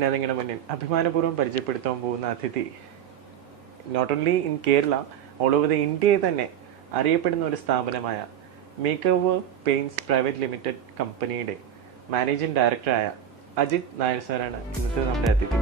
ഞാൻ നിങ്ങളുടെ മുന്നിൽ അഭിമാനപൂർവ്വം പരിചയപ്പെടുത്താൻ പോകുന്ന അതിഥി not only in Kerala, all over the ഇന്ത്യയിൽ തന്നെ അറിയപ്പെടുന്ന ഒരു സ്ഥാപനമായ make over paints private limited കമ്പനിയുടെ മാനേജിംഗ് ഡയറക്ടറായ അജിത് നായർ സാറാണ് ഇന്നത്തെ നമ്മുടെ അതിഥി.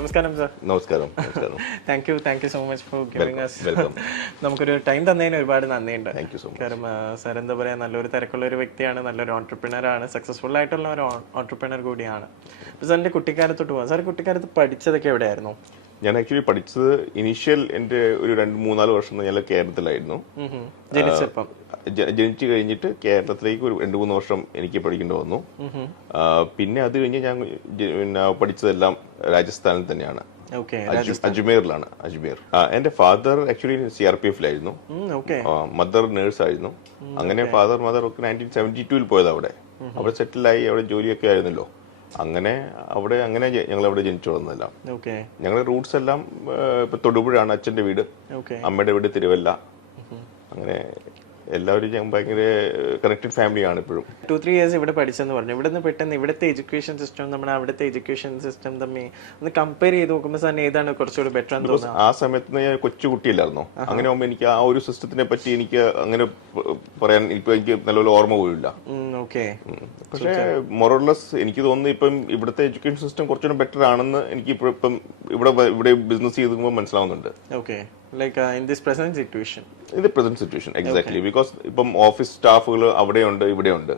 നമസ്കാരം സാർ. നമസ്കാരം. Thank you so much for giving us. നമുക്കൊരു ടൈം തന്നതിന് ഒരുപാട് നന്ദിയുണ്ട്. കാരണം സാർ എന്താ പറയാ, നല്ലൊരു തിരക്കുള്ള ഒരു വ്യക്തിയാണ്, നല്ലൊരു ഓൺടർപ്രണർ ആണ്, സക്സസ്ഫുൾ ആയിട്ടുള്ള ഒരു ഓൺടർപ്രണർ കൂടിയാണ്. അപ്പോൾ സാറിന്റെ കുട്ടിക്കാലത്തോട്ട് പോകാം. സാർ കുട്ടിക്കാലത്ത് പഠിച്ചതൊക്കെ എവിടെയായിരുന്നു? ഞാൻ ആക്ച്വലി പഠിച്ചത് ഇനീഷ്യൽ എന്റെ ഒരു 2-3-4 വർഷം ഞാൻ കേരളത്തിലായിരുന്നു. ജനിച്ചു കഴിഞ്ഞിട്ട് കേരളത്തിലേക്ക് ഒരു 2-3 വർഷം എനിക്ക് പഠിക്കേണ്ടി വന്നു. പിന്നെ അത് കഴിഞ്ഞ് ഞാൻ പഠിച്ചതെല്ലാം രാജസ്ഥാനിൽ തന്നെയാണ്, അജ്മീറിലാണ്. എന്റെ ഫാദർ ആക്ച്വലി CRPF-ലായിരുന്നു, മദർ നേഴ്സ് ആയിരുന്നു. അങ്ങനെ ഫാദർ മദർ ഒക്കെ 1972 പോയത് അവിടെ സെറ്റിലായി, അവിടെ ജോലിയൊക്കെ ആയിരുന്നല്ലോ. അങ്ങനെ ഞങ്ങൾ അവിടെ ജനിച്ചു വളർന്നതെല്ലാം. ഞങ്ങളുടെ റൂട്ട്സ് എല്ലാം ഇപ്പൊ തൊടുപുഴയാണ് അച്ഛന്റെ വീട്, അമ്മയുടെ വീട് തിരുവല്ല. അങ്ങനെ എല്ലാവരും ഭയങ്കര കണക്റ്റഡ് ഫാമിലിയാണ് ഇപ്പോഴും. 2-3 years ഇവിടെ പഠിച്ചെന്ന് പറഞ്ഞു. ഇവിടുന്ന് പെട്ടെന്ന് ഇവിടുത്തെ എഡ്യൂക്കേഷൻ സിസ്റ്റം നമ്മുടെ അവിടുത്തെ എഡ്യൂക്കേഷൻ സിസ്റ്റം തമ്മിൽ ഒന്ന് കമ്പയർ ചെയ്ത് നോക്കുമ്പോൾ സാറിന് ഏതാണ് കുറച്ചുകൂടി ബെറ്റർ എന്ന് തോന്നുന്നത്? ആ സമയത്ത് ഞാൻ കൊച്ചുകുട്ടിയല്ലായിരുന്നോ, അങ്ങനെ ആകുമ്പോൾ എനിക്ക് ആ ഒരു സിസ്റ്റത്തിനെ പറ്റി എനിക്ക് അങ്ങനെ പറയാൻ ഇപ്പൊ എനിക്ക് നല്ലപോലെ ഓർമ്മ പോലില്ല. പക്ഷേ മൊറോർലെസ് എനിക്ക് തോന്നുന്നു ഇപ്പം ഇവിടുത്തെ എഡ്യൂക്കേഷൻ സിസ്റ്റം കുറച്ചുകൂടി ബെറ്റർ ആണെന്ന് എനിക്ക് ഇപ്പം ഇവിടെ ബിസിനസ് ചെയ്തുമ്പോൾ മനസ്സിലാവുന്നുണ്ട്. in this present situation exactly, because ഇപ്പം ഓഫീസ് സ്റ്റാഫുകൾ അവിടെയുണ്ട് ഇവിടെയുണ്ട്.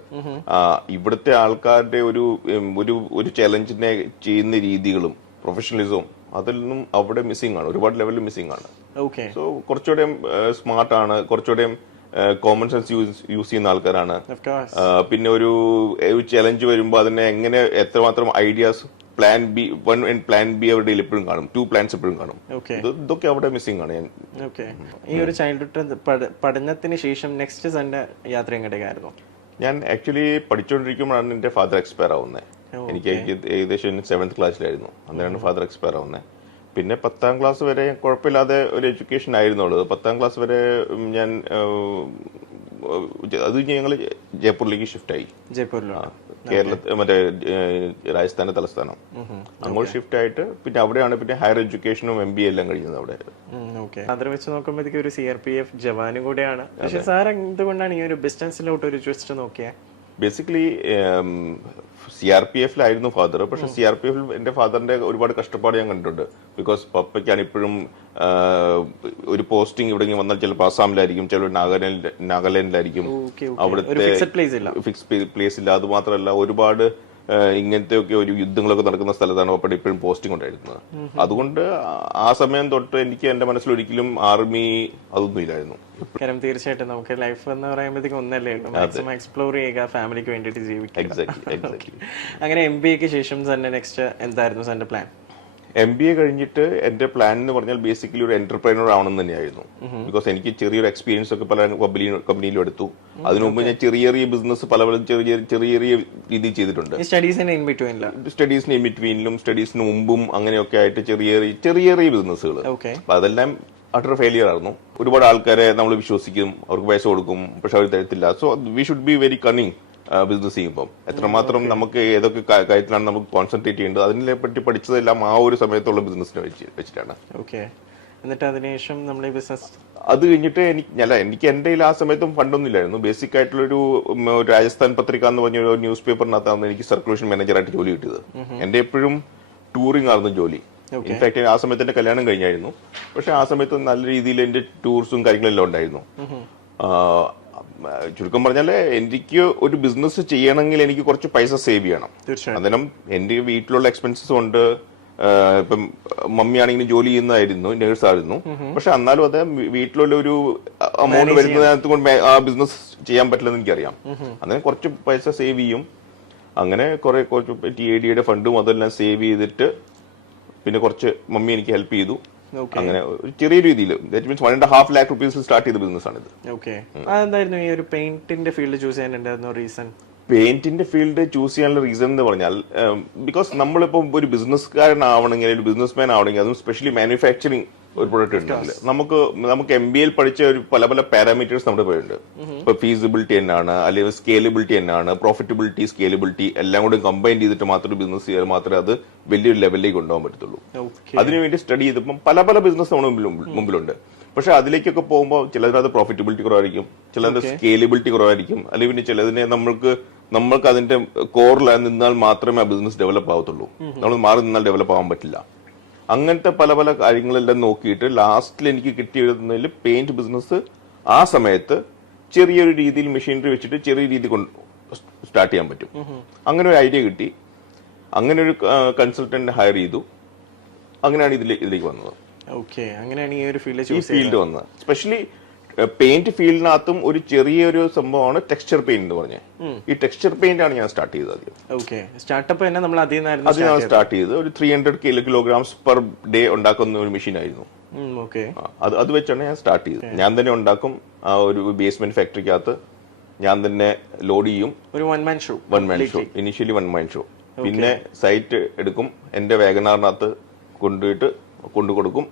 ഇവിടുത്തെ ആൾക്കാരുടെ ഒരു ചലഞ്ചിനെ ചെയ്യുന്ന രീതികളും പ്രൊഫഷണലിസവും അതൊന്നും അവിടെ മിസ്സിംഗ് ആണ്, ഒരുപാട് ലെവലിൽ മിസ്സിംഗ് ആണ്. സോ കുറച്ചുകൂടെ സ്മാർട്ട് ആണ്, കുറച്ചുകൂടെ കോമൺ സെൻസ് യൂസ് ചെയ്യുന്ന ആൾക്കാരാണ്. പിന്നെ ഒരു ചലഞ്ച് വരുമ്പോൾ അതിനെ എങ്ങനെ എത്രമാത്രം ideas plan B 1 and plan B അവരുടെ എപ്പോഴും കാണും, 2 പ്ലാൻസ് എപ്പോഴും കാണും. ഇതൊക്കെ അവിടെ മിസ്സിംഗ് ആണ്. ഈ ഒരു ചൈൽഡ്ഹുഡ് പഠനത്തിന് ശേഷം നെക്സ്റ്റ് സൺഡേ യാത്ര എങ്ങോട്ടേക്കായിരുന്നു? ഞാൻ ആക്ച്വലി പഠിച്ചുകൊണ്ടിരിക്കുമ്പോഴാണ് എന്റെ ഫാദർ എക്സ്പയർ ആവുന്നത്. എനിക്ക് ഏകദേശം 7th ക്ലാസ്സിലായിരുന്നു അന്നേരമാണ് ഫാദർ എക്സ്പയർ ആവുന്നത്. പിന്നെ 10th ക്ലാസ് വരെ കുഴപ്പമില്ലാതെ ഒരു എഡ്യൂക്കേഷൻ ആയിരുന്നുള്ളത്. 10th ക്ലാസ് വരെ ഞാൻ അത് ഞങ്ങൾ ജയ്പൂരിലേക്ക് ഷിഫ്റ്റ് ആയി. കേരളത്തിൽ മറ്റേ രാജസ്ഥാന്റെ തലസ്ഥാനം, അങ്ങോട്ട് ഷിഫ്റ്റ് ആയിട്ട് പിന്നെ അവിടെയാണ് പിന്നെ ഹയർ എഡ്യൂക്കേഷനും MBA എല്ലാം കഴിയുന്നത് അവിടെ. അത് വെച്ച് നോക്കുമ്പോഴത്തേക്ക് ഒരു CRPF ജവാനും കൂടെയാണ്. പക്ഷെ സാർ എന്തുകൊണ്ടാണ് ഈ ഒരു ബിസിനസ്സിലോട്ട് ഒരു ട്വിസ്റ്റ് നോക്കിയത്? ബേസിക്കലി CRPF-ലായിരുന്നു ഫാദർ. പക്ഷെ CRPF-ൽ എന്റെ ഫാദറിന്റെ ഒരുപാട് കഷ്ടപ്പാട് ഞാൻ കണ്ടിട്ടുണ്ട്. ബിക്കോസ് പപ്പയ്ക്കാണ് ഇപ്പോഴും ഒരു പോസ്റ്റിംഗ് ഇവിടെ വന്നാൽ ചിലപ്പോൾ ആസാമിലായിരിക്കും, ചിലപ്പോൾ നാഗാലാൻഡിലായിരിക്കും. അവിടുത്തെ ഫിക്സ് പ്ലേസ് ഇല്ല. അത് മാത്രമല്ല ഒരുപാട് ഇങ്ങനത്തെ ഒക്കെ ഒരു യുദ്ധങ്ങളൊക്കെ നടക്കുന്ന സ്ഥലത്താണ് പപ്പയുടെ ഇപ്പോഴും പോസ്റ്റിംഗ് ഉണ്ടായിരുന്നത്. അതുകൊണ്ട് ആ സമയം തൊട്ട് എനിക്ക് എന്റെ മനസ്സിൽ ഒരിക്കലും ആർമി അതൊന്നും ഇല്ലായിരുന്നു. കാരണം തീർച്ചയായിട്ടും നമുക്ക് ലൈഫ് എന്ന് പറയുമ്പോഴത്തേക്കും ഒന്നല്ലേ ഉള്ളൂ, മാക്സിമം എക്സ്പ്ലോർ ചെയ്യുക, ഫാമിലിക്ക് വേണ്ടിയിട്ട് ജീവിക്കുക. അങ്ങനെ MBA-ക്ക് ശേഷം തന്നെ നെക്സ്റ്റ് എന്തായിരുന്നു സാറിന്റെ പ്ലാൻ? MBA കഴിഞ്ഞിട്ട് എന്റെ പ്ലാൻ എന്ന് പറഞ്ഞാൽ ബേസിക്കലി ഒരു എന്റർപ്രൈനർ ആവണം തന്നെയായിരുന്നു. ബിക്കോസ് എനിക്ക് ചെറിയൊരു എക്സ്പീരിയൻസ് ഒക്കെ പല കമ്പനിയിലും എടുത്തു. അതിനു മുമ്പ് ഞാൻ ചെറിയ ചെറിയ ബിസിനസ് പല ചെറിയ രീതിയിൽ ചെയ്തിട്ടുണ്ട്. സ്റ്റഡീസിന് ഇൻ ബിറ്റ്വീനിലും സ്റ്റഡീസിന് മുമ്പും അങ്ങനെയൊക്കെ ആയിട്ട് ചെറിയ ബിസിനസ്സുകൾ. അപ്പൊ അതെല്ലാം അട്ടർ ഫെയിലിയർ ആയിരുന്നു. ഒരുപാട് ആൾക്കാരെ നമ്മൾ വിശ്വസിക്കും, അവർക്ക് പൈസ കൊടുക്കും, പക്ഷെ അവർ തരത്തില്ല. So we should be very cunning business ചെയ്യുമ്പോൾ. എത്രമാത്രം നമുക്ക് ഏതൊക്കെ കാര്യത്തിലാണ് നമുക്ക് കോൺസെൻട്രേറ്റ് ചെയ്യേണ്ടത് അതിനെ പറ്റി പഠിച്ചതെല്ലാം ആ ഒരു സമയത്തുള്ള ബിസിനസിനെ വെച്ചിട്ടാണ്. എന്നിട്ട് അതിനുശേഷം നമ്മൾ ഈ ബിസിനസ് അത് കഴിഞ്ഞിട്ട് എനിക്ക് എന്റെ ആ സമയത്തും ഫണ്ടൊന്നും ഇല്ലായിരുന്നു. ബേസിക് ആയിട്ടുള്ളൊരു രാജസ്ഥാൻ പത്രിക എന്ന് പറഞ്ഞ ഒരു ന്യൂസ് പേപ്പറിനകത്താണ് എനിക്ക് സർക്കുലേഷൻ മാനേജറായിട്ട് ജോലി കിട്ടിയത്. എന്റെ എപ്പോഴും ടൂറിംഗ് ആയിരുന്നു ജോലി. ഇൻഫാക്ട് ആ സമയത്ത് എന്റെ കല്യാണം കഴിഞ്ഞായിരുന്നു. പക്ഷെ ആ സമയത്ത് നല്ല രീതിയിൽ എന്റെ ടൂർസും കാര്യങ്ങളെല്ലാം ഉണ്ടായിരുന്നു. ചുരുക്കം പറഞ്ഞാല് എനിക്ക് ഒരു ബിസിനസ് ചെയ്യണമെങ്കിൽ എനിക്ക് കുറച്ച് പൈസ സേവ് ചെയ്യണം. അന്നേരം എന്റെ വീട്ടിലുള്ള എക്സ്പെൻസസ് കൊണ്ട് ഇപ്പം മമ്മി ആണെങ്കിലും ജോലി ചെയ്യുന്നതായിരുന്നു, നേഴ്സായിരുന്നു. പക്ഷെ എന്നാലും അത് വീട്ടിലുള്ള ഒരു എമൗണ്ട് വരുന്നതിനകത്ത് കൊണ്ട് ആ ബിസിനസ് ചെയ്യാൻ പറ്റില്ലെന്ന് എനിക്കറിയാം. അങ്ങനെ കുറച്ച് പൈസ സേവ് ചെയ്യും. അങ്ങനെ കുറച്ച് TADയുടെ ഫണ്ടും അതെല്ലാം സേവ് ചെയ്തിട്ട് പിന്നെ കുറച്ച് മമ്മി എനിക്ക് ഹെൽപ്പ് ചെയ്തു. അങ്ങനെ ഒരു ചെറിയ രീതിയിൽ മീൻസ് 1.5 lakh rupees സ്റ്റാർട്ട് ചെയ്ത ബിസിനസ് ആണിത്. അതെന്തായിരുന്നു ഈ ഒരു പെയിന്റിന്റെ ഫീൽഡ് ചൂസ് ചെയ്യാനുണ്ടായിരുന്ന റീസൺ? പെയിന്റിന്റെ ഫീൽഡ് ചൂസ് ചെയ്യാനുള്ള റീസൺ എന്ന് പറഞ്ഞാൽ ബിക്കോസ് നമ്മളിപ്പോ ഒരു ബിസിനസ്സുകാരനാവണമെങ്കിൽ ഒരു ബിസിനസ്മാൻ ആവണമെങ്കിൽ അതും സ്പെഷ്യലി മാനുഫാക്ചറിങ് ഒരു പ്രൊഡക്റ്റ് ഉണ്ടെങ്കിൽ നമുക്ക് MBA പഠിച്ച ഒരു പല പാരാമീറ്റേഴ്സ് നമ്മുടെ പോയിട്ടുണ്ട്. ഇപ്പൊ ഫീസിബിലിറ്റി എന്നാണ്, അല്ലെങ്കിൽ സ്കേലബിലിറ്റി എന്നാണ്, പ്രോഫിറ്റബിലിറ്റി, സ്കേലബിലിറ്റി എല്ലാം കൂടി കമ്പൈൻ ചെയ്തിട്ട് മാത്രം ബിസിനസ് ചെയ്താൽ മാത്രമേ അത് വലിയൊരു ലെവലിലേക്ക് കൊണ്ടുപോകാൻ പറ്റത്തുള്ളൂ. അതിനുവേണ്ടി സ്റ്റഡി ചെയ്തപ്പോൾ പല ബിസിനസ് നമ്മുടെ മുമ്പിലുണ്ട്. പക്ഷെ അതിലേക്കൊക്കെ പോകുമ്പോൾ ചിലതിനകത്ത് പ്രോഫിറ്റബിലിറ്റി കുറവായിരിക്കും, ചിലതിന്റെ സ്കേലബിലിറ്റി കുറവായിരിക്കും, അല്ലെങ്കിൽ പിന്നെ ചിലതിനെ നമ്മൾക്ക് അതിന്റെ കോറിൽ നിന്നാൽ മാത്രമേ ആ ബിസിനസ് ഡെവലപ്പ് ആവത്തുള്ളൂ. നമ്മൾ മാറി നിന്നാൽ ഡെവലപ്പ് ആവാൻ പറ്റില്ല. അങ്ങനത്തെ പല കാര്യങ്ങളെല്ലാം നോക്കിയിട്ട് ലാസ്റ്റിൽ എനിക്ക് കിട്ടിയിരുന്നതിൽ പെയിന്റ് ബിസിനസ് ആ സമയത്ത് ചെറിയൊരു രീതിയിൽ മെഷീനറി വെച്ചിട്ട് ചെറിയ രീതി സ്റ്റാർട്ട് ചെയ്യാൻ പറ്റും. അങ്ങനെ ഒരു ഐഡിയ കിട്ടി. അങ്ങനെ ഒരു കൺസൾട്ടന്റ് ഹയർ ചെയ്തു. അങ്ങനെയാണ് ഇതിലേക്ക് വന്നത്. അങ്ങനെയാണ് ഈ ഒരു ഫീൽഡ് വന്നത്. സ്പെഷ്യലി പെയിന്റ് ഫീൽഡിനകത്തും ഒരു ചെറിയൊരു സംഭവമാണ് ടെക്സ്ചർ പെയിന്റ് എന്ന് പറഞ്ഞത്. ഈ ടെക്സ്ചർ പെയിന്റ് ആണ് ഞാൻ സ്റ്റാർട്ട് ചെയ്തത്. അതിനാണ് സ്റ്റാർട്ട് ചെയ്തത്. ഒരു 300 kilograms per day ഉണ്ടാക്കുന്ന ഒരു മെഷീൻ ആയിരുന്നു. അത് വെച്ചാണ് ഞാൻ സ്റ്റാർട്ട് ചെയ്തത്. ഞാൻ തന്നെ ഉണ്ടാക്കും. ആ ഒരു ബേസ്മെന്റ് ഫാക്ടറിക്കകത്ത് ഞാൻ തന്നെ ലോഡ് ചെയ്യും. ഒരു one man show. Initially 1 man show. പിന്നെ സൈറ്റ് എടുക്കും, എന്റെ വാഗനാറിനകത്ത് കൊണ്ടുകൊടുക്കും,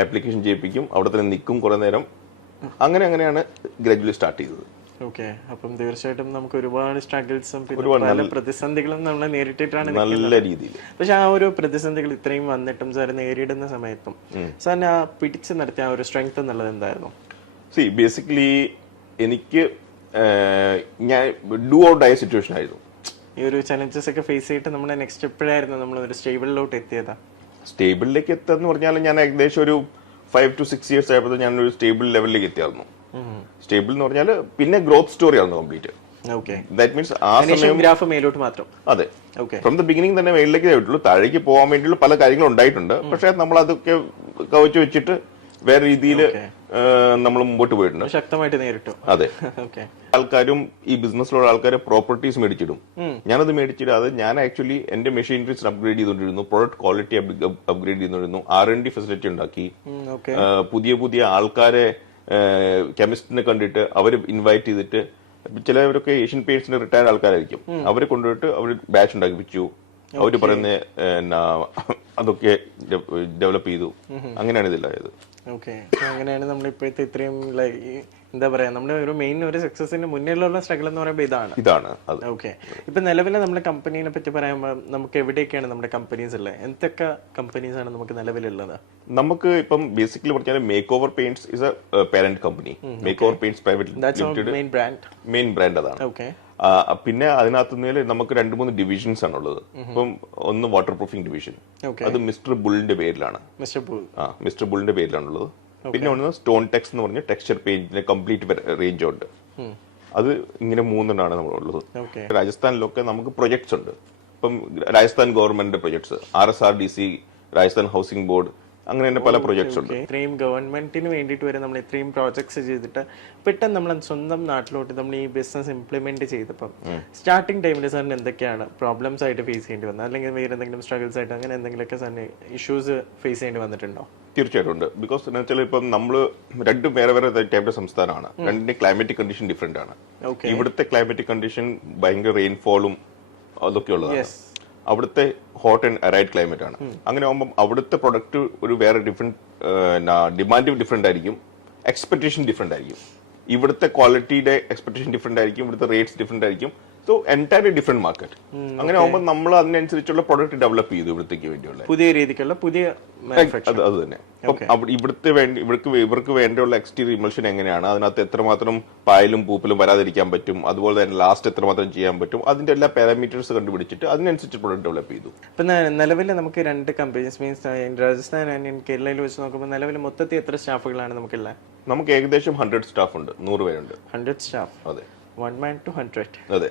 ആപ്ലിക്കേഷൻ ചെയ്യിപ്പിക്കും, അവിടെ തന്നെ നിൽക്കും കുറെ നേരം. അങ്ങനെയാണ് ഗ്രാജുവലി സ്റ്റാർട്ട് ചെയ്തത്. അപ്പം തീർച്ചയായിട്ടും നമുക്ക് ഒരുപാട് സ്ട്രഗിൾസും പല പ്രതിസന്ധികളും നമ്മൾ നേരിട്ടിട്ടാണ് നല്ല രീതിയിൽ. പക്ഷെ ആ ഒരു പ്രതിസന്ധികൾ ഇത്രയും വന്നിട്ടും സാർ നേരിടുന്ന സമയത്തും സാറിന് ആ പിടിച്ചു നടത്തിയ ആ ഒരു സ്ട്രെങ്ത് എന്നുള്ളത് എന്തായിരുന്നു? ബേസിക്കലി എനിക്ക് ഞാൻ ഡു ഓർ ഡൈ സിറ്റുവേഷൻ ആയിരുന്നു. ഈ ഒരു ചലഞ്ചസ് ഒക്കെ ഫേസ് ചെയ്തിട്ട് നമ്മുടെ നെക്സ്റ്റ് എപ്പോഴായിരുന്നു നമ്മൾ ഒരു സ്റ്റേബിളിലോട്ട് എത്തിയതാ? സ്റ്റേബിളിലേക്ക് എത്തുക പറഞ്ഞാൽ ഞാൻ ഏകദേശം ഒരു 5 to 6 years ആയപ്പോൾ ഞാൻ ഒരു സ്റ്റേബിൾ ലെവലിലേക്ക് എത്തിയായിരുന്നു. സ്റ്റേബിൾ എന്ന് പറഞ്ഞാൽ പിന്നെ ഗ്രോത്ത് സ്റ്റോറി ആയിരുന്നു കംപ്ലീറ്റ്. ദാറ്റ് മീൻസ് ആ സമയം ഗ്രാഫ് മേലോട്ട് മാത്രം. അതെ, ഫ്രം ദ ബിഗിനിങ് തന്നെ മേളിലേക്ക് ആയിട്ടുള്ളൂ. താഴേക്ക് പോകാൻ വേണ്ടിയുള്ള പല കാര്യങ്ങളും ഉണ്ടായിട്ടുണ്ട്. പക്ഷെ നമ്മൾ അതൊക്കെ കവച്ചു വെച്ചിട്ട് വേറെ രീതിയിൽ നമ്മൾ മുമ്പോട്ട് പോയിട്ടുണ്ട്. ശക്തമായിട്ട് നേരിട്ടു. അതെ. ആൾക്കാരും ഈ ബിസിനസ്സിലുള്ള ആൾക്കാരെ പ്രോപ്പർട്ടീസ് മേടിച്ചിടും. ഞാനത് മേടിച്ചിടാതെ ഞാൻ ആക്ച്വലി എന്റെ മെഷീനറീസ് അപ്ഗ്രേഡ് ചെയ്തുകൊണ്ടിരുന്നു, പ്രൊഡക്റ്റ് ക്വാളിറ്റി അപ്ഗ്രേഡ് ചെയ്തുകൊണ്ടിരുന്നു, R&D ഫെസിലിറ്റി ഉണ്ടാക്കി, പുതിയ ആൾക്കാരെ കെമിസ്റ്റിനെ കണ്ടിട്ട് അവര് ഇൻവൈറ്റ് ചെയ്തിട്ട്, ചിലവരൊക്കെ ഏഷ്യൻ പെയിന്റ്സിന് റിട്ടയർഡ് ആൾക്കാരായിരിക്കും, അവരെ കൊണ്ടുപോയിട്ട് അവർ ബാച്ച് ഉണ്ടാക്കിപ്പിച്ചു. അവര് പറയുന്ന അതൊക്കെ ഡെവലപ്പ് ചെയ്തു. അങ്ങനെയാണ് ഇതിലായത്. അങ്ങനെയാണ് നമ്മൾ ഇപ്പോഴത്തെ ഇത്രയും എന്താ പറയാ, നമ്മുടെ ഒരു മെയിൻ ഒരു സക്സസിന് മുന്നിലുള്ള സ്ട്രഗിൾ എന്ന് പറയുമ്പോൾ ഇതാണ്. ഇപ്പൊ നിലവിലെ നമ്മുടെ കമ്പനീനെ പറ്റി പറയുമ്പോൾ നമുക്ക് എവിടെയൊക്കെയാണ് നമ്മുടെ കമ്പനീസ് ഉള്ളത്? എന്തൊക്കെ കമ്പനീസ് ആണ് നമുക്ക് നിലവിലുള്ളത്? നമുക്ക് ഇപ്പം ബേസിക്കലി പറഞ്ഞാൽ make over paints is A parent company. Make over paints private limited main brand അതാണ്. പിന്നെ അതിനകത്ത് നമുക്ക് 2-3 ഡിവിഷൻസ് ആണ് ഉള്ളത്. ഇപ്പം ഒന്ന് വാട്ടർ പ്രൂഫിംഗ് ഡിവിഷൻ, അത് മിസ്റ്റർ ബുള്ളിന്റെ പേരിലാണ്. മിസ്റ്റർ ബുള്ളിന്റെ പേരിലാണുള്ളത്. പിന്നെ ഒന്ന് സ്റ്റോൺ ടെക്സ് എന്ന് പറഞ്ഞ ടെക്സ്ചർ പെയിന്റിന്റെ കംപ്ലീറ്റ് റേഞ്ച് ഉണ്ട്. അത് ഇങ്ങനെ 3 നമ്മളുള്ളത്. രാജസ്ഥാനിലൊക്കെ നമുക്ക് പ്രൊജക്ട്സ് ഉണ്ട്. ഇപ്പം രാജസ്ഥാൻ ഗവൺമെന്റിന്റെ projects, RSRDC, Rajasthan housing board, അങ്ങനെ തന്നെ പല പ്രൊജക്ട്സ് ഉണ്ട്. ഇത്രയും ഗവൺമെന്റിന് വേണ്ടിയിട്ട് വരെ നമ്മൾ ഇത്രയും പ്രോജക്ട്സ് ചെയ്തിട്ട് പെട്ടെന്ന് നമ്മൾ സ്വന്തം നാട്ടിലോട്ട് നമ്മൾ ഈ ബിസിനസ് ഇംപ്ലിമെന്റ് ചെയ്തപ്പം സ്റ്റാർട്ടിംഗ് ടൈമിൽ സാറിന് എന്തൊക്കെയാണ് പ്രോബ്ലംസ് ആയിട്ട് ഫേസ് ചെയ്യേണ്ടി വന്നത്? അല്ലെങ്കിൽ വേറെ എന്തെങ്കിലും സ്ട്രഗിൾസ് ആയിട്ട് അങ്ങനെ എന്തെങ്കിലുമൊക്കെ സാറിന് ഇഷ്യൂസ് ഫേസ് ചെയ്യേണ്ടി വന്നിട്ടുണ്ടോ? തീർച്ചയായിട്ടും ഉണ്ട്. ബിക്കോസ് എന്ന് വെച്ചാൽ ഇപ്പം നമ്മള് 2 വേറെ ടൈപ്പ് സംസ്ഥാനമാണ്. 2 ക്ലൈമാറ്റിക് കണ്ടീഷൻ ഡിഫറെന്റ് ആണ്. ഇവിടുത്തെ ക്ലൈമാറ്റിക് കണ്ടീഷൻ ഭയങ്കര റെയിൻഫോളും അതൊക്കെ ഉള്ളതാണ്. അവിടുത്തെ ഹോട്ട് ആൻഡ് അറൈഡ് ക്ലൈമറ്റ് ആണ്. അങ്ങനെ ആകുമ്പോൾ അവിടുത്തെ പ്രൊഡക്റ്റ് ഒരു വേറെ ഡിമാൻഡ് ഡിഫറെന്റ് ആയിരിക്കും, എക്സ്പെക്ടേഷൻ ഡിഫറെന്റ് ആയിരിക്കും. ഇവിടുത്തെ ക്വാളിറ്റിയുടെ എക്സ്പെക്ടേഷൻ ഡിഫറെന്റ് ആയിരിക്കും, ഇവിടുത്തെ റേറ്റ്സ് ഡിഫറെന്റ് ആയിരിക്കും, സോ എൻറ്റയർലി ഡിഫറെന്റ് മാർക്കറ്റ്. അങ്ങനെ ആകുമ്പോൾ നമ്മൾ അതിനനുസരിച്ചുള്ള പ്രൊഡക്റ്റ് ഡെവലപ്പ് ചെയ്തു ഇവിടത്തേക്ക് വേണ്ടിയുള്ള പുതിയ രീതിക്കുള്ള പുതിയ അത് തന്നെ. അപ്പം ഇവർക്ക് വേണ്ടിയുള്ള എക്സ്റ്റീരിയർ ഇമൽഷൻ എങ്ങനെയാണ്, അതിനകത്ത് എത്രമാത്രം പായലും പൂപ്പലും വരാതിരിക്കാൻ പറ്റും, അതുപോലെ തന്നെ ലാസ്റ്റ് എത്രമാത്രം ചെയ്യാൻ പറ്റും, അതിന്റെ എല്ലാ പാരാമീറ്റേഴ്സ് കണ്ടുപിടിച്ചിട്ട് അതിനനുസരിച്ച് പ്രൊഡക്റ്റ് ഡെവലപ്പ് ചെയ്തു. ഇപ്പൊ നിലവിൽ നമുക്ക് 2 കമ്പനീസ് മീൻസ് രാജസ്ഥാൻ ആൻഡ് കേരളയിൽ വെച്ച് നോക്കുമ്പോൾ നിലവിൽ മൊത്തത്തിൽ എത്ര സ്റ്റാഫുകളാണ് നമുക്കുള്ളത്? നമുക്ക് ഏകദേശം 100 സ്റ്റാഫ് ഉണ്ട്, 100 പേരുണ്ട്. 100 സ്റ്റാഫ്. അതെ, 1 man to 100. അതെ.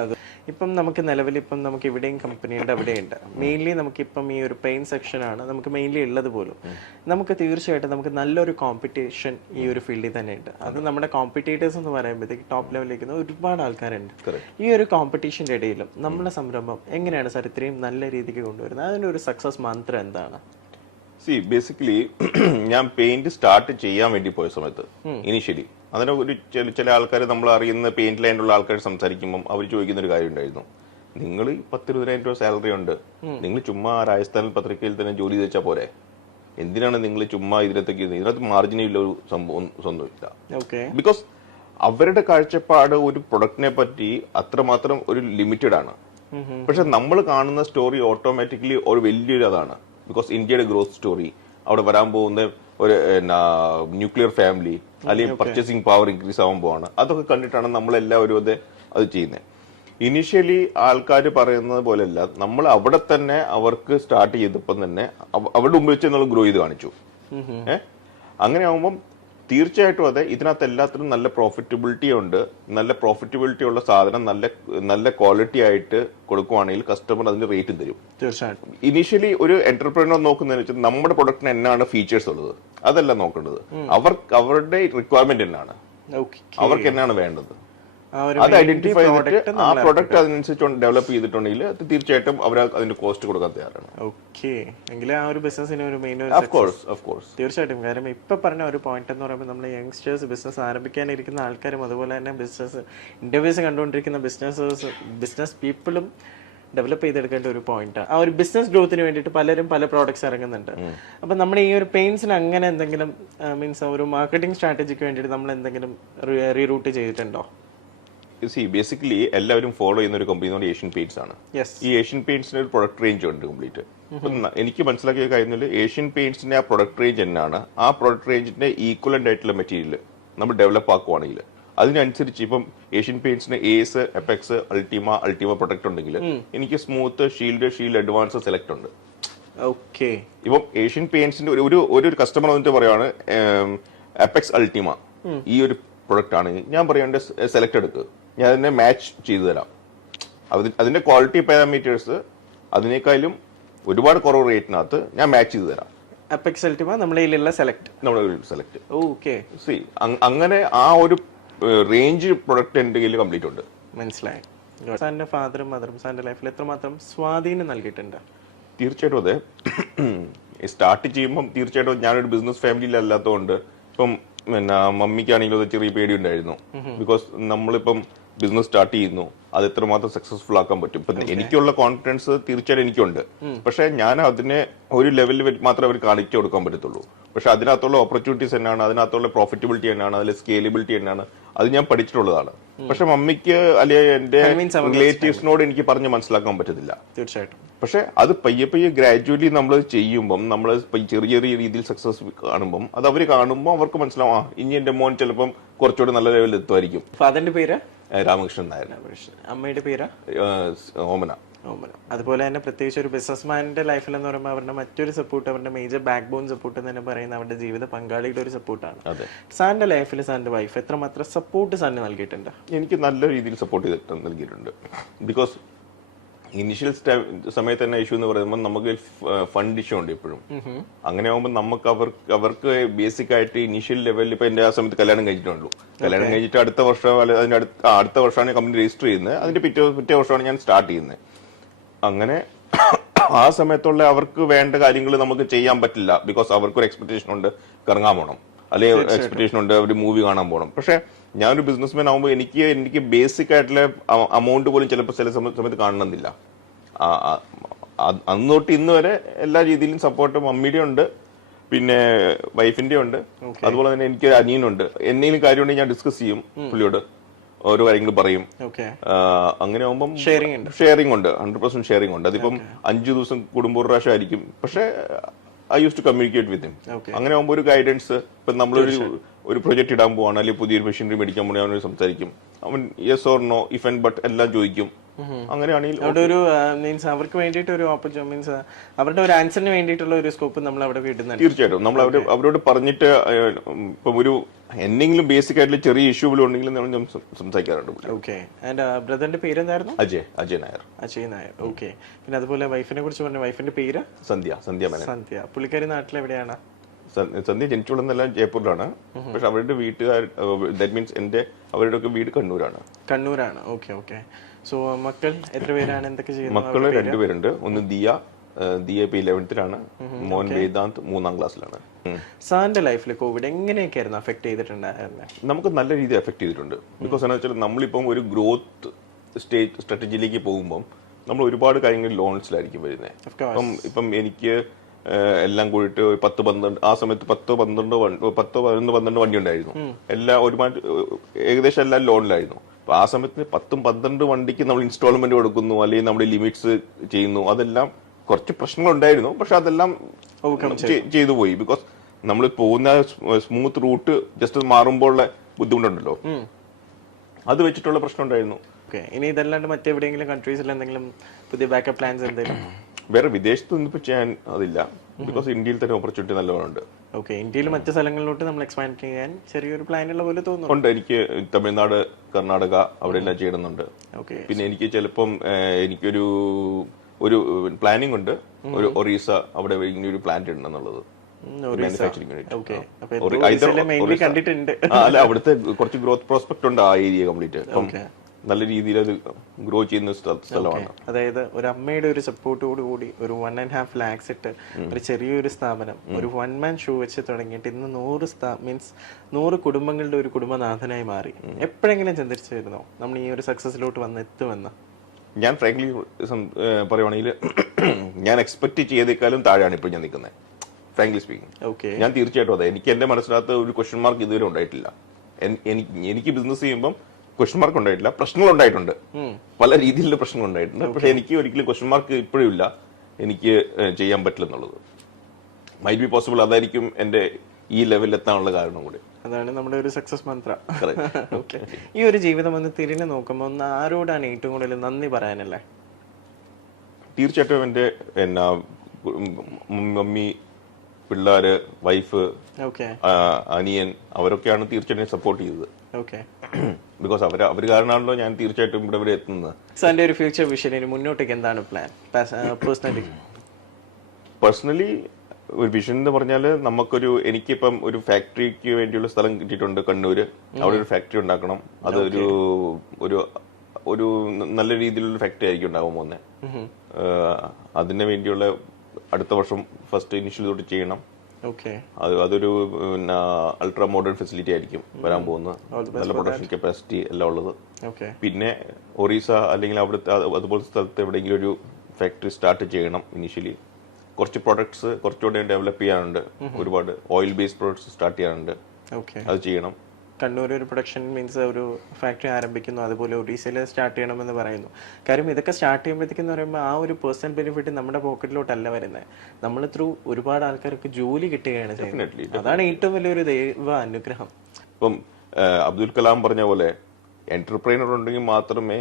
അതെ. ഇപ്പം നമുക്ക് നിലവിൽ ഇപ്പം നമുക്ക് ഇവിടെയും കമ്പനിയുണ്ട്, അവിടെയുണ്ട്. മെയിൻലി നമുക്കിപ്പം ഈ ഒരു പെയിൻ സെക്ഷനാണ് നമുക്ക് മെയിൻലി ഉള്ളത് പോലും. നമുക്ക് തീർച്ചയായിട്ടും നമുക്ക് നല്ലൊരു കോമ്പറ്റീഷൻ ഈ ഒരു ഫീൽഡിൽ തന്നെ ഉണ്ട്. അത് നമ്മുടെ കോമ്പറ്റീറ്റേഴ്സ് എന്ന് പറയുമ്പോഴത്തേക്ക് ടോപ്പ് ലെവലിലേക്ക് ഒരുപാട് ആൾക്കാരുണ്ട്. ഈ ഒരു കോമ്പറ്റീഷൻ്റെ ഇടയിലും നമ്മുടെ സംരംഭം എങ്ങനെയാണ് സാർ ഇത്രയും നല്ല രീതിക്ക് കൊണ്ടുവരുന്നത്? അതിൻ്റെ ഒരു സക്സസ് മന്ത്രം എന്താണ്? ബേസിക്കലി ഞാൻ പെയിന്റ് സ്റ്റാർട്ട് ചെയ്യാൻ വേണ്ടി പോയ സമയത്ത് ഇനിഷ്യലി അതിന് ഒരു ചില ആൾക്കാർ നമ്മൾ അറിയുന്ന പെയിന്റ് ലൈനിലുള്ള ആൾക്കാർ സംസാരിക്കുമ്പോൾ അവർ ചോദിക്കുന്ന ഒരു കാര്യം ഉണ്ടായിരുന്നു, നിങ്ങൾ 10-20,000 രൂപ സാലറി ഉണ്ട്, നിങ്ങൾ ചുമ്മാ രാജസ്ഥാനിൽ പത്രികയിൽ തന്നെ ജോലി വെച്ചാൽ പോരെ, എന്തിനാണ് നിങ്ങൾ ചുമ്മാ ഇതിനകത്ത് മാർജിനില്ല ഒരു സംഭവം സ്വന്തമില്ല. ബിക്കോസ് അവരുടെ കാഴ്ചപ്പാട് ഒരു പ്രൊഡക്റ്റിനെ പറ്റി അത്രമാത്രം ഒരു ലിമിറ്റഡ് ആണ്. പക്ഷെ നമ്മൾ കാണുന്ന സ്റ്റോറി ഓട്ടോമാറ്റിക്കലി ഒരു വലിയൊരു അതാണ്. ബിക്കോസ് ഇന്ത്യയുടെ ഗ്രോത്ത് സ്റ്റോറി, അവിടെ വരാൻ പോകുന്ന ഒരു ന്യൂക്ലിയർ ഫാമിലി, അല്ലെങ്കിൽ പർച്ചേസിംഗ് പവർ ഇൻക്രീസ് ആവാൻ പോവാണ്. അതൊക്കെ കണ്ടിട്ടാണ് നമ്മളെല്ലാവരും അത് ചെയ്യുന്നത്. ഇനിഷ്യലി ആൾക്കാർ പറയുന്നത് പോലെയല്ല, നമ്മൾ അവിടെ തന്നെ അവർക്ക് സ്റ്റാർട്ട് ചെയ്തപ്പം തന്നെ അവരുടെ മുമ്പ് വെച്ച് നമ്മൾ ഗ്രോ ചെയ്ത് കാണിച്ചു. അങ്ങനെ ആകുമ്പം തീർച്ചയായിട്ടും അതെ, ഇതിനകത്ത് എല്ലാത്തിനും നല്ല പ്രോഫിറ്റബിലിറ്റി ഉണ്ട്. നല്ല പ്രോഫിറ്റബിലിറ്റി ഉള്ള സാധനം നല്ല ക്വാളിറ്റി ആയിട്ട് കൊടുക്കുവാണെങ്കിൽ കസ്റ്റമർ അതിന്റെ റേറ്റ് തരും. തീർച്ചയായിട്ടും ഇനീഷ്യലി ഒരു എന്റർപ്രൈനർ നോക്കുന്നതെന്ന് വെച്ചാൽ നമ്മുടെ പ്രൊഡക്റ്റിന് എന്നാണ് ഫീച്ചേഴ്സ് ഉള്ളത് അതല്ല നോക്കേണ്ടത്, അവരുടെ റിക്വയർമെന്റ് എന്നാണ്, അവർക്ക് എന്നാണ് വേണ്ടത്, അത് ഐഡന്റിഫൈ ചെയ്തിട്ട് ആ പ്രൊഡക്റ്റ് അതിനനുസരിച്ച് ഡെവലപ്പ് ചെയ്തിട്ടുണ്ടെങ്കിൽ തീർച്ചയായിട്ടും അവർ അതിന്റെ കോസ്റ്റ് കൊടുക്കാൻ തയ്യാറാണ്. തീർച്ചയായിട്ടും. കാരണം ഇപ്പൊ പറഞ്ഞ ഒരു പോയിന്റ് എന്ന് പറയുമ്പോൾ നമ്മൾ യങ്സ്റ്റേഴ്സ് ബിസിനസ് ആരംഭിക്കാനിരിക്കുന്ന ആൾക്കാരും അതുപോലെ തന്നെ ബിസിനസ് ഇന്റർവ്യൂസ് കണ്ടുകൊണ്ടിരിക്കുന്ന ബിസിനസ് പീപ്പിളും ഡെവലപ്പ് ചെയ്തെടുക്കേണ്ട ഒരു പോയിന്റ്. ആ ഒരു ബിസിനസ് ഗ്രോത്തിന് വേണ്ടിയിട്ട് പലരും പല പ്രോഡക്ട്സ് ഇറങ്ങുന്നുണ്ട്. അപ്പൊ നമ്മൾ ഈ ഒരു പെയിൻസിന് അങ്ങനെ എന്തെങ്കിലും മീൻസ് ഒരു മാർക്കറ്റിംഗ് സ്ട്രാറ്റജിക്ക് വേണ്ടിയിട്ട് നമ്മൾ എന്തെങ്കിലും റീറൂട്ട് ചെയ്തിട്ടുണ്ടോ? ബേസിക്കലി എല്ലാവരും ഫോളോ ചെയ്യുന്ന ഒരു കമ്പനി ഏഷ്യൻ പെയിന്റ്സ് ആണ്. ഈ ഏഷ്യൻ പെയിന്റ്സിന് ഒരു പ്രൊഡക്റ്റ് റേഞ്ച് ഉണ്ട് കംപ്ലീറ്റ്. എനിക്ക് മനസ്സിലാക്കിയ കാര്യം ഏഷ്യൻ പെയിന്റ്സിന്റെ ആ പ്രൊഡക്റ്റ് റേഞ്ച് എന്നാണ്, ആ പ്രൊഡക്റ്റ് റേഞ്ചിന്റെ ഈക്വലന്റ് ആയിട്ടുള്ള മെറ്റീരിയൽ നമ്മൾ ഡെവലപ്പ് ആക്കുവാണെങ്കിൽ അതിനനുസരിച്ച് ഇപ്പം ഏഷ്യൻ പെയിന്റ്സിന് ഏസ്, എപെക്സ്, അൾട്ടിമ പ്രൊഡക്റ്റ് ഉണ്ടെങ്കിൽ എനിക്ക് സ്മൂത്ത്, ഷീൽഡ്, അഡ്വാൻസ് സെലക്ട് ഉണ്ട്. ഇപ്പം ഏഷ്യൻ പെയിന്റ്സിന്റെ ഒരു കസ്റ്റമർ വന്നിട്ട് പറയുകയാണ് എപെക്സ് അൾട്ടിമ ഈ ഒരു പ്രൊഡക്റ്റ് ആണ്, ഞാൻ പറയേണ്ട സെലക്ട് എടുക്കുക, ഞാൻ അതിനെ മാച്ച് ചെയ്തു തരാം. അതിന്റെ ക്വാളിറ്റി പാരാമീറ്റേഴ്സ് അതിനേക്കാളും ഒരുപാട് കുറവ് റേറ്റിനകത്ത് ഞാൻ മാച്ച് ചെയ്തു തരാം. അങ്ങനെ ആ ഒരു റേഞ്ച് പ്രൊഡക്റ്റ് എന്റെ കയ്യിൽ കംപ്ലീറ്റ് ഉണ്ട്. മനസ്സിലായി. സാറിന്റെ ഫാദറും മദറും സാറിന്റെ ലൈഫിൽ എത്രമാത്രം സ്വാധീനം നൽകിയിട്ടുണ്ട്? തീർച്ചയായിട്ടും അതെ. സ്റ്റാർട്ട് ചെയ്യുമ്പോൾ തീർച്ചയായിട്ടും ഞാനൊരു ബിസിനസ് ഫാമിലിയിൽ അല്ലാത്തതുകൊണ്ട് ഇപ്പം മമ്മിക്കാണെങ്കിലും അത് ചെറിയ പേടി ഉണ്ടായിരുന്നു. ബിക്കോസ് നമ്മളിപ്പം ബിസിനസ് സ്റ്റാർട്ട് ചെയ്യുന്നു, അത് എത്രമാത്രം സക്സസ്ഫുൾ ആക്കാൻ പറ്റും. ഇപ്പൊ എനിക്കുള്ള കോൺഫിഡൻസ് തീർച്ചയായിട്ടും എനിക്കുണ്ട്. പക്ഷെ ഞാൻ അതിനെ ഒരു ലെവലിൽ മാത്രമേ അവർ കാണിച്ചു കൊടുക്കാൻ പറ്റത്തുള്ളൂ. പക്ഷെ അതിനകത്തുള്ള ഓപ്പർച്യൂണിറ്റീസ് എന്നാണ്, അതിനകത്തുള്ള പ്രോഫിറ്റബിലിറ്റി എന്നാണ്, അതിലെ സ്കേലബിലിറ്റി എന്നാണ്, അത് ഞാൻ പഠിച്ചിട്ടുള്ളതാണ്. പക്ഷെ മമ്മിക്ക് അല്ലെങ്കിൽ എന്റെ റിലേറ്റീവ്സിനോട് എനിക്ക് പറഞ്ഞ് മനസ്സിലാക്കാൻ പറ്റത്തില്ല. തീർച്ചയായിട്ടും. പക്ഷെ അത് പയ്യെ ഗ്രാജുവലി നമ്മൾ ചെയ്യുമ്പം, നമ്മൾ ചെറിയ രീതിയിൽ സക്സസ് കാണുമ്പം, അത് അവർ കാണുമ്പോൾ അവർക്ക് മനസ്സിലാവും ഇനി എന്റെ മോൻ ചിലപ്പം കുറച്ചുകൂടെ നല്ല ലെവലിൽ എത്തുമായിരിക്കും. ഫാദറിന്റെ പേര് രാമകൃഷ്ണൻ നായർ. അമ്മയുടെ പേര് ഓമന. അതുപോലെ തന്നെ പ്രത്യേകിച്ച് ഒരു ബിസിനസ്മാന്റെ ലൈഫിൽ എന്ന് പറയുമ്പോൾ അവരുടെ മറ്റൊരു സപ്പോർട്ട്, അവരുടെ മേജർ ബാക്ക് ബോൺ സപ്പോർട്ട് എന്ന് തന്നെ പറയുന്ന അവരുടെ ജീവിത പങ്കാളിയുടെ ഒരു സപ്പോർട്ടാണ്. സാറിന്റെ ലൈഫിൽ സാറിന്റെ വൈഫ് എത്രമാത്രം സപ്പോർട്ട് സാറിന് നൽകിയിട്ടുണ്ട്? എനിക്ക് നല്ല രീതിയിൽ സപ്പോർട്ട് നൽകിയിട്ടുണ്ട്. ബിക്കോസ് ഇനിഷ്യൽ സമയത്ത് തന്നെ ഇഷ്യൂ എന്ന് പറയുമ്പോൾ നമുക്ക് ഫണ്ട് ഇഷ്യൂ ഉണ്ട് എപ്പോഴും. അങ്ങനെ ആകുമ്പോൾ നമുക്ക് അവർക്ക് ബേസിക് ആയിട്ട് ഇനിഷ്യൽ ലെവലിൽ ഇപ്പൊ എന്റെ ആ സമയത്ത് കല്യാണം കഴിഞ്ഞിട്ടുള്ളൂ. കല്യാണം കഴിഞ്ഞിട്ട് അടുത്ത വർഷമാണ് കമ്പനി രജിസ്റ്റർ ചെയ്യുന്നത്. അതിന്റെ പിറ്റേ വർഷമാണ് ഞാൻ സ്റ്റാർട്ട് ചെയ്യുന്നത്. അങ്ങനെ ആ സമയത്തുള്ള അവർക്ക് വേണ്ട കാര്യങ്ങൾ നമുക്ക് ചെയ്യാൻ പറ്റില്ല. ബിക്കോസ് അവർക്കൊരു എക്സ്പെക്ടേഷൻ ഉണ്ട്, കറങ്ങാൻ പോകണം, അല്ലെങ്കിൽ എക്സ്പെക്ടേഷൻ ഉണ്ട് ഒരു മൂവി കാണാൻ പോകണം. പക്ഷെ ഞാനൊരു ബിസിനസ്മാൻ ആകുമ്പോൾ എനിക്ക് ബേസിക് ആയിട്ടുള്ള അമൗണ്ട് പോലും ചിലപ്പോൾ ചില സമയത്ത് കാണണമെന്നില്ല. അന്ന് തൊട്ട് ഇന്ന് വരെ എല്ലാ രീതിയിലും സപ്പോർട്ട് മമ്മിയുടെ ഉണ്ട്, പിന്നെ വൈഫിന്റെ ഉണ്ട്. അതുപോലെ തന്നെ എനിക്കൊരു അനിയനുണ്ട്. എന്തെങ്കിലും കാര്യമുണ്ടെങ്കിൽ ഞാൻ ഡിസ്കസ് ചെയ്യും പുള്ളിയോട്. ഓരോ കാര്യങ്ങൾ പറയും. ഓക്കെ, അങ്ങനെ ആകുമ്പോൾ ഷെയറിംഗ് ഉണ്ട്, 100% ഷെയറിംഗ് ഉണ്ട്. അതിപ്പം 5 ദിവസം കൂടുമ്പോൾ ഒരു പ്രാവശ്യം ആയിരിക്കും, പക്ഷെ I use to communicate with him. അങ്ങനെ ആകുമ്പോൾ ഒരു ഗൈഡൻസ്, ഇപ്പൊ നമ്മളൊരു പ്രൊജക്ട് ഇടാൻ പോവാണ്, അല്ലെങ്കിൽ പുതിയൊരു മെഷീനറി മേടിക്കാൻ പോകണേ അവനോട് സംസാരിക്കും. അവൻ yes or no, if and but എല്ലാം ചോദിക്കും. അങ്ങനെയാണെങ്കിൽ അവിടെ ഒരു മീൻസ് അവർക്ക് വേണ്ടിയിട്ട് ഒരു ഓപ്പർച്യൂണിറ്റി, മീൻസ് അവരുടെ ഒരു ആൻസറിന് വേണ്ടിയിട്ടുള്ള ഒരു സ്കോപ്പ് നമ്മൾ അവിടെ വിടുന്നുണ്ട്. തീർച്ചയായിട്ടും നമ്മൾ അവരോട് പറഞ്ഞിട്ട് ഇപ്പം ഒരു എന്തെങ്കിലും ബേസിക് ആയിട്ടുള്ള ചെറിയ ഇഷ്യൂ പോലും ഉണ്ടെങ്കിൽ നമ്മൾ സംസാരിക്കാറുണ്ട്. ഓക്കെ. ആൻഡ് ബ്രദറിന്റെ പേരെന്തായിരുന്നു? അജയ് നായർ. അജയ് നായർ. ഓക്കെ. പിന്നെ അതുപോലെ വൈഫിനെ കുറിച്ച് പറഞ്ഞു, വൈഫിന്റെ പേര് സന്ധ്യ മേനൻ. സന്ധ്യ. പുള്ളിക്കാരി നാട്ടിലെവിടെയാണ്? സന്ധ്യ ജനിച്ചുകൊള്ളുന്നെല്ലാം ജയ്പൂരിലാണ്, പക്ഷെ അവരുടെ വീട്ടുകാർ, ദാറ്റ് മീൻസ് അവരുടെ ഒക്കെ വീട് കണ്ണൂരാണ്. Okay okay. സോ മക്കൾ എത്ര പേരാണ്, എന്തൊക്കെ ചെയ്യുന്നു? മക്കള് 2 പേരുണ്ട്. ഒന്ന് ദിയ ഇപ്പൊ 11th-ലാണ്, മോൻ വേദാന്ത് 3ാം ക്ലാസ്സിലാണ്. സാറിന്റെ ലൈഫിൽ കോവിഡ് എങ്ങനെയൊക്കെയായിരുന്നു അഫക്ട് ചെയ്തിട്ടുണ്ടായിരുന്നത്? നമുക്ക് നല്ല രീതിയിൽ എഫക്ട് ചെയ്തിട്ടുണ്ട്. ബിക്കോസ് എന്താ വെച്ചാൽ നമ്മളിപ്പം ഒരു ഗ്രോത്ത് സ്ട്രാറ്റജിയിലേക്ക് പോകുമ്പോൾ നമ്മൾ ഒരുപാട് കാര്യങ്ങൾ ലോൺസിലായിരിക്കും വരുന്നത്. ഇപ്പം എനിക്ക് എല്ലാം കൂടിയിട്ട് 10-12, ആ സമയത്ത് 10-12 വണ്ടി ഉണ്ടായിരുന്നു. ഒരുപാട് ഏകദേശം എല്ലാം ലോണിലായിരുന്നു. അപ്പൊ ആ സമയത്ത് 10-12 വണ്ടിക്ക് നമ്മൾ ഇൻസ്റ്റാൾമെന്റ് കൊടുക്കുന്നു, അല്ലെങ്കിൽ നമ്മുടെ ലിമിറ്റ്സ് ചെയ്യുന്നു. അതെല്ലാം കുറച്ച് പ്രശ്നങ്ങൾ ഉണ്ടായിരുന്നു, പക്ഷെ അതെല്ലാം ചെയ്തു പോയി. ബിക്കോസ് നമ്മൾ പോകുന്ന സ്മൂത്ത് റൂട്ട് ജസ്റ്റ് മാറുമ്പോൾ ബുദ്ധിമുട്ടുണ്ടല്ലോ, അത് വെച്ചിട്ടുള്ള പ്രശ്നം ഉണ്ടായിരുന്നു. ഇനി ഇതല്ലാണ്ട് മറ്റെവിടെയെങ്കിലും കൺട്രീസിൽ എന്തെങ്കിലും പുതിയ ബാക്കപ്പ് പ്ലാൻസ് എന്തെങ്കിലും? വേറെ വിദേശത്ത് നിന്നിപ്പോ ചെയ്യാൻ അതില്ല, ബിക്കോസ് ഇന്ത്യയിൽ തന്നെ ഓപ്പർച്യൂണിറ്റി നല്ലവണ്ണുണ്ട്. ഓക്കെ. ഇന്ത്യയിൽ മറ്റു സ്ഥലങ്ങളിലോട്ട് നമ്മൾ എക്സ്പാൻഡ് ചെയ്യാൻ ചെറിയൊരു പ്ലാൻ ഉള്ള പോലെ തോന്നുന്നു. എനിക്ക് തമിഴ്നാട്, കർണാടക അവിടെ എല്ലാം ചെയ്യണമെന്നുണ്ട്. പിന്നെ എനിക്ക് ചിലപ്പം എനിക്കൊരു പ്ലാനിങ് ഉണ്ട്, ഒരു ഒറീസ അവിടെ ഒരു പ്ലാന്റ് ഉണ്ടെന്നുള്ളത്. അല്ല, അവിടുത്തെ കുറച്ച് ഗ്രോത്ത് പ്രോസ്പെക്ട് ഉണ്ട് ആ ഏരിയ കംപ്ലീറ്റ്. നല്ല രീതിയിൽ അത് ഗ്രോ ചെയ്യുന്ന സ്ഥലമാണ്. അതായത് ഒരു അമ്മയുടെ ഒരു സപ്പോർട്ടോട് കൂടി ഒരു 1.5 lakhs ഇട്ട് ഒരു ചെറിയൊരു സ്ഥാപനം, ഒരു 1 man ഷോ വെച്ച് തുടങ്ങിയിട്ട് ഇന്ന് 100 കുടുംബങ്ങളുടെ ഒരു കുടുംബനാഥനായി മാറി. എപ്പോഴെങ്കിലും ചിന്തിച്ചിരുന്നോ നമ്മൾ ഈ ഒരു സക്സസിലോട്ട് എത്തുമെന്ന്? ഞാൻ ഫ്രാങ്ക്ലി പറയുവാണെങ്കിൽ ഞാൻ എക്സ്പെക്ട് ചെയ്തേക്കാളും താഴെയാണ് ഇപ്പോൾ ഞാൻ നിൽക്കുന്നത്, ഫ്രാങ്ക്ലി സ്പീക്കിംഗ്. ഞാൻ തീർച്ചയായിട്ടും അതെ, എനിക്ക് എന്റെ മനസ്സിനകത്ത് ഒരു ക്വസ്റ്റ്യൻ മാർക്ക് ഇതുവരെ ഉണ്ടായിട്ടില്ല. എനിക്ക് ബിസിനസ് ചെയ്യുമ്പോൾ ക്വസ്റ്റ്യൻ മാർക്ക് ഉണ്ടായിട്ടില്ല, പ്രശ്നങ്ങൾ ഉണ്ടായിട്ടുണ്ട്, പല രീതിയിലുള്ള പ്രശ്നങ്ങൾ ഉണ്ടായിട്ടുണ്ട്. പക്ഷെ എനിക്ക് ഒരിക്കലും ക്വസ്റ്റ്യൻ മാർക്ക് ഇപ്പോഴും ഇല്ല, എനിക്ക് ചെയ്യാൻ പറ്റില്ല എന്നുള്ളത്. മൈറ്റ് ബി പോസിബിൾ, അതായിരിക്കും എന്റെ ഈ ലെവലിൽ എത്താനുള്ള കാരണം കൂടി. അതാണ് നമ്മുടെ ഒരു സക്സസ് മന്ത്ര. ഓക്കെ. ഈ ഒരു ജീവിതം ഒന്ന് തിരിഞ്ഞു നോക്കുമ്പോൾ ഒന്ന് ആരോടാണ് ഏറ്റവും കൂടുതൽ നന്ദി പറയാനല്ലേ? തീർച്ചയായിട്ടും എന്റെ മമ്മി, പിള്ളേര്, വൈഫ്, അനിയൻ, അവരൊക്കെയാണ് തീർച്ചയായിട്ടും സപ്പോർട്ട് ചെയ്തത്. ബിക്കോസ് അവർ കാരണമാണല്ലോ ഞാൻ തീർച്ചയായിട്ടും ഇവിടെ എത്തുന്നത്. സാറിന്റെ ഒരു ഫ്യൂച്ചർ വിഷൻ, മുന്നോട്ടേക്ക് എന്താണ് പ്ലാൻ പേഴ്സണലി? ഒരു വിഷൻ എന്ന് പറഞ്ഞാൽ എനിക്കിപ്പം ഒരു ഫാക്ടറിക്ക് വേണ്ടിയുള്ള സ്ഥലം കിട്ടിയിട്ടുണ്ട് കണ്ണൂര്. അവിടെ ഒരു ഫാക്ടറി ഉണ്ടാക്കണം. അത് ഒരു നല്ല രീതിയിലുള്ള ഫാക്ടറി ആയിരിക്കും ഉണ്ടാവാൻ പോകുന്നത്. അതിന് വേണ്ടിയുള്ള അടുത്ത വർഷം ഫസ്റ്റ് ഇനിഷ്യൽ തൊട്ട് ചെയ്യണം. അതൊരു അൾട്രാ മോഡേൺ ഫെസിലിറ്റി ആയിരിക്കും വരാൻ പോകുന്നത്, നല്ല പ്രൊഡക്ഷൻ കപ്പാസിറ്റി എല്ലാം ഉള്ളത്. പിന്നെ ഒറീസ അല്ലെങ്കിൽ അവിടുത്തെ അതുപോലത്തെ സ്ഥലത്ത് എവിടെയെങ്കിലും ഒരു ഫാക്ടറി സ്റ്റാർട്ട് ചെയ്യണം. ഇനിഷ്യലി കുറച്ച് പ്രൊഡക്ട്സ് കുറച്ചുകൂടെ ഡെവലപ്പ് ചെയ്യാനുണ്ട്, ഒരുപാട് ഓയിൽ ബേസ്ഡ് പ്രൊഡക്ട്സ് സ്റ്റാർട്ട് ചെയ്യാനുണ്ട്, അത് ചെയ്യണം. കണ്ണൂർ ഒരു പ്രൊഡക്ഷൻ മീൻസ് ഒരു ഫാക്ടറി ആരംഭിക്കുന്നു, അതുപോലെ ഒറീസയിൽ സ്റ്റാർട്ട് ചെയ്യണമെന്ന് പറയുന്നു. കാര്യം ഇതൊക്കെ സ്റ്റാർട്ട് ചെയ്യുമ്പോഴത്തേക്കെന്ന് പറയുമ്പോൾ ആ ഒരു പേഴ്സണൽ ബെനിഫിറ്റ് നമ്മുടെ പോക്കറ്റിലോട്ടല്ല വരുന്നത്, നമ്മൾ ത്രൂ ഒരുപാട് ആൾക്കാർക്ക് ജോലി കിട്ടുകയാണ് ചെയ്യുന്നത്. അതാണ് ഏറ്റവും വലിയൊരു ദൈവ അനുഗ്രഹം. ഇപ്പം അബ്ദുൽ കലാം പറഞ്ഞ പോലെ എന്റർപ്രൈനർ ഉണ്ടെങ്കിൽ മാത്രമേ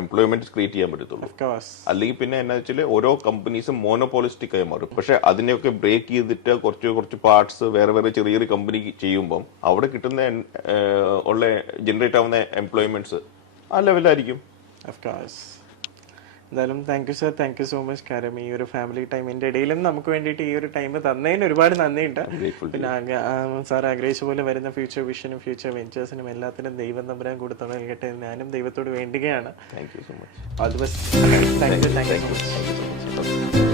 എംപ്ലോയ്മെന്റ് ക്രിയേറ്റ് ചെയ്യാൻ പറ്റത്തുള്ളൂ. അല്ലെങ്കിൽ പിന്നെ എന്നാ വെച്ചാൽ ഓരോ കമ്പനീസും മോണോപോളിസ്റ്റിക് ആയി മാറും. പക്ഷെ അതിനെയൊക്കെ ബ്രേക്ക് ചെയ്തിട്ട് കുറച്ച് പാർട്സ് വേറെ ചെറിയ കമ്പനി ചെയ്യുമ്പോൾ അവിടെ കിട്ടുന്ന ജനറേറ്റ് ആവുന്ന എംപ്ലോയ്മെന്റ്സ് ആ ലെവലായിരിക്കും. എന്തായാലും thank you sir, thank you so much. കാരണം ഈ ഒരു ഫാമിലി ടൈമിന്റെ ഇടയിലും നമുക്ക് വേണ്ടിയിട്ട് ഈ ഒരു ടൈം തന്നതിന് ഒരുപാട് നന്ദിയുണ്ട്. പിന്നെ സാർ ആഗ്രഹിച്ച പോലെ വരുന്ന ഫ്യൂച്ചർ വിഷനും ഫ്യൂച്ചർ വെഞ്ചേഴ്സിനും എല്ലാത്തിനും ദൈവം തമ്പുരാൻ കൊടുത്തു നൽകട്ടെ. ഞാനും ദൈവത്തോട് വേണ്ടുകയാണ്. Thank you so much. All the best. Thank you so much.